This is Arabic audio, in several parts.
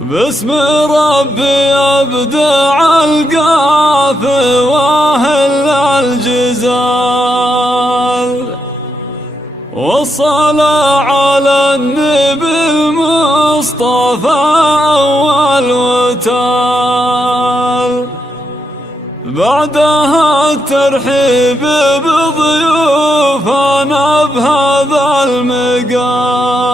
باسم ربي أبدع القافي وأهل الجزال، والصلاة على النبي المصطفى أول وتال، بعدها الترحيب بضيوفنا بهذا المقال.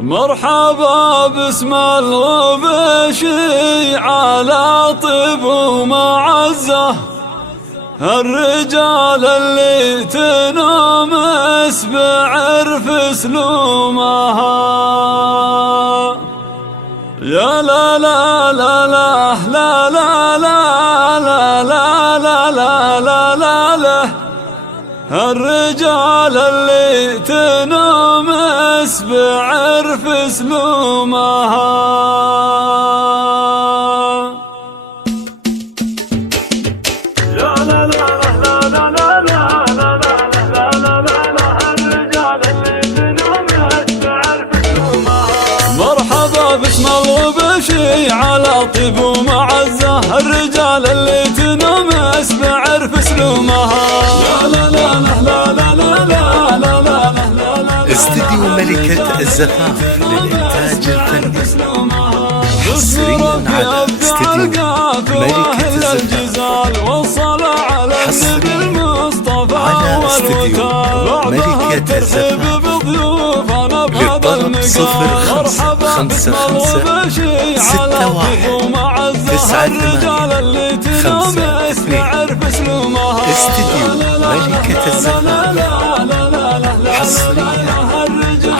مرحبا باسم الغبشي على طيب ومعزة، الرجال اللي تنامس بعرف سلومها. يا لا لا لا لا لا لا لا لا لا لا لا لا لا لا، الرجال اللي تنامس بعرف سلومها. يا لا لا لا لا لا لا لا لا لا لا، الرجال اللي تنامس بعرف سلومها. مرحبا باسم الغبشي على طيب ومعزة، الرجال اللي تنامس بعرف سلومها. لا لا لا لا لا لا لا لا لا لا. استديو ملكة الزفاف للإنتاج الفني، حصريا على استديو ملكة الزفاف، حصريا على استديو ملكة الزفاف. للطلب 0556619852. استديو ملكة الزفاف، حصريا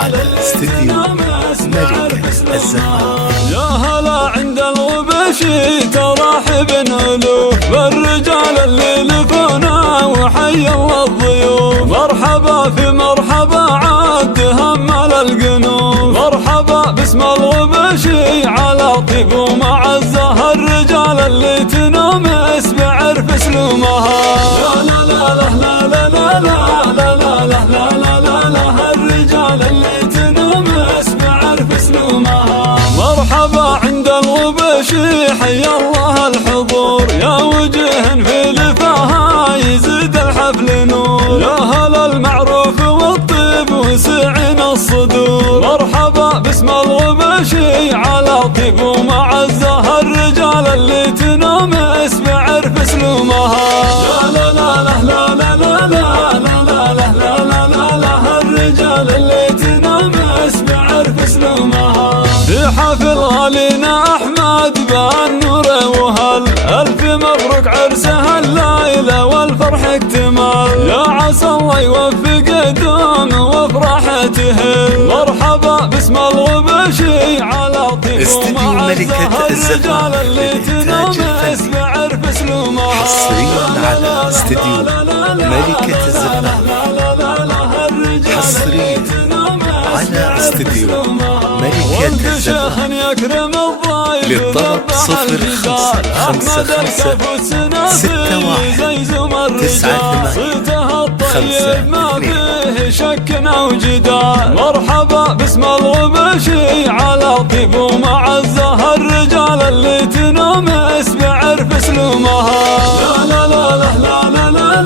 على استديو ملكة الزفاف. يا هلا عند الغبشي ترحب ألوف بالرجال اللي لفونا وحي الله الضيوف. مرحبا في مرحبا عاد همل القنوف، مرحبا باسم الغبشي على طيب ومعزة، الرجال اللي تنامس بعرف سلومها. لا لا لا لا لا لا لا لا لا لا لا لا لا، الرجال اللي تنامس بعرف سلومها. مرحبا عند الغبشي حي الله الحضور، يا وجه في لفاها يزيد الحفل نور. يا هلا المعروف والطيب وسعين الصدور، مرحبا باسم الغبشي على طيب ومعزة، الرجال اللي تنامس بعرف سلومها. لا لا لا لا لا لا لا لا لا لا لا لا، الرجال اللي تنامس بعرف سلومها. في حفل غالينا أحمد بالنور وهل، ألف مبروك عرسها الليلة والفرح اكتمال. يا عسى الله يوفق دوم وفرحته، مرحبا باسم الغبشي على طيب استديو ملكة الزفاف للإنتاج الفني، حصريا على استديو ملكة الزفاف، حصريا على استديو ملكة الزفاف. للطلب 0556619852. شكنا وجدال. مرحبا باسم الغبشي على طيب ومعزة، الرجال اللي تنامس بعرف سلومها. لا لا لا لا لا لا لا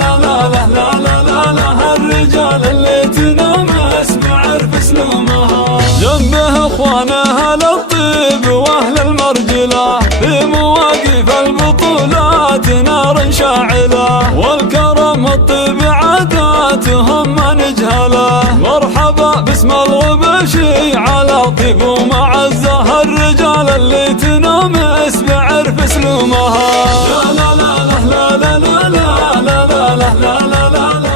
لا لا لا لا لا، الرجال اللي تنامس بعرف سلومها. جنبه اخوانها للطيب واهل المرجله، في مواقف البطولات نار شاعله، والكرم والطيب عاداتهم ما نجهله. مرحبا باسم الغبشي على طيب ومعزة، الرجال اللي تنامس بعرف سلومها. لا لا لا لا لا لا لا لا لا لا لا لا،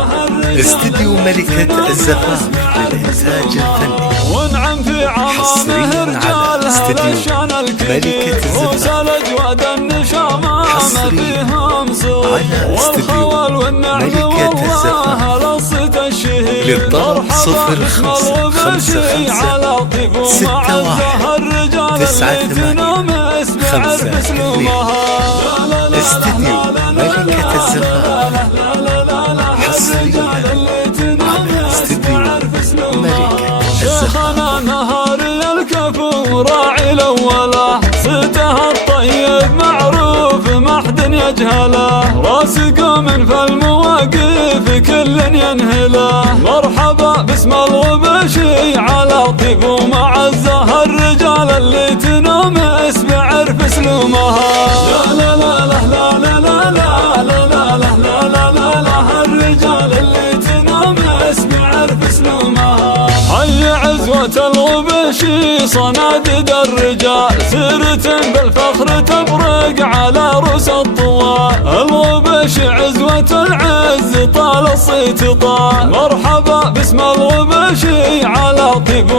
استديو ملكة الزفاف للإنتاج الفني، ونعم في عمامه رجال استديو ملكة الزفاف، حصريا على استديو ملكة الزفاف. للطلب 0556619852. استديو ملكة الزفاف، حصريا على استديو ملكة الزفاف. نهار الكفو راعي الأولى، صيته الطيب معروف ما حد يجهله، راسقه من في المواقف كل ينهله. مرحبا باسم الغبشي على طيب ومعزه، الرجال اللي تنامس بعرف سلومها. لا لا لا لا لا لا لا لا لا لا لا لا لا لا، الرجال اللي تنامس بعرف سلومها. حي عزوة الغبشي صناديد الرجال، سيرة بالفخر تبرق على رؤوس الطوال. الغبشي عزوة العز طال الصيت طال، مرحبا باسم الغبشي على طيب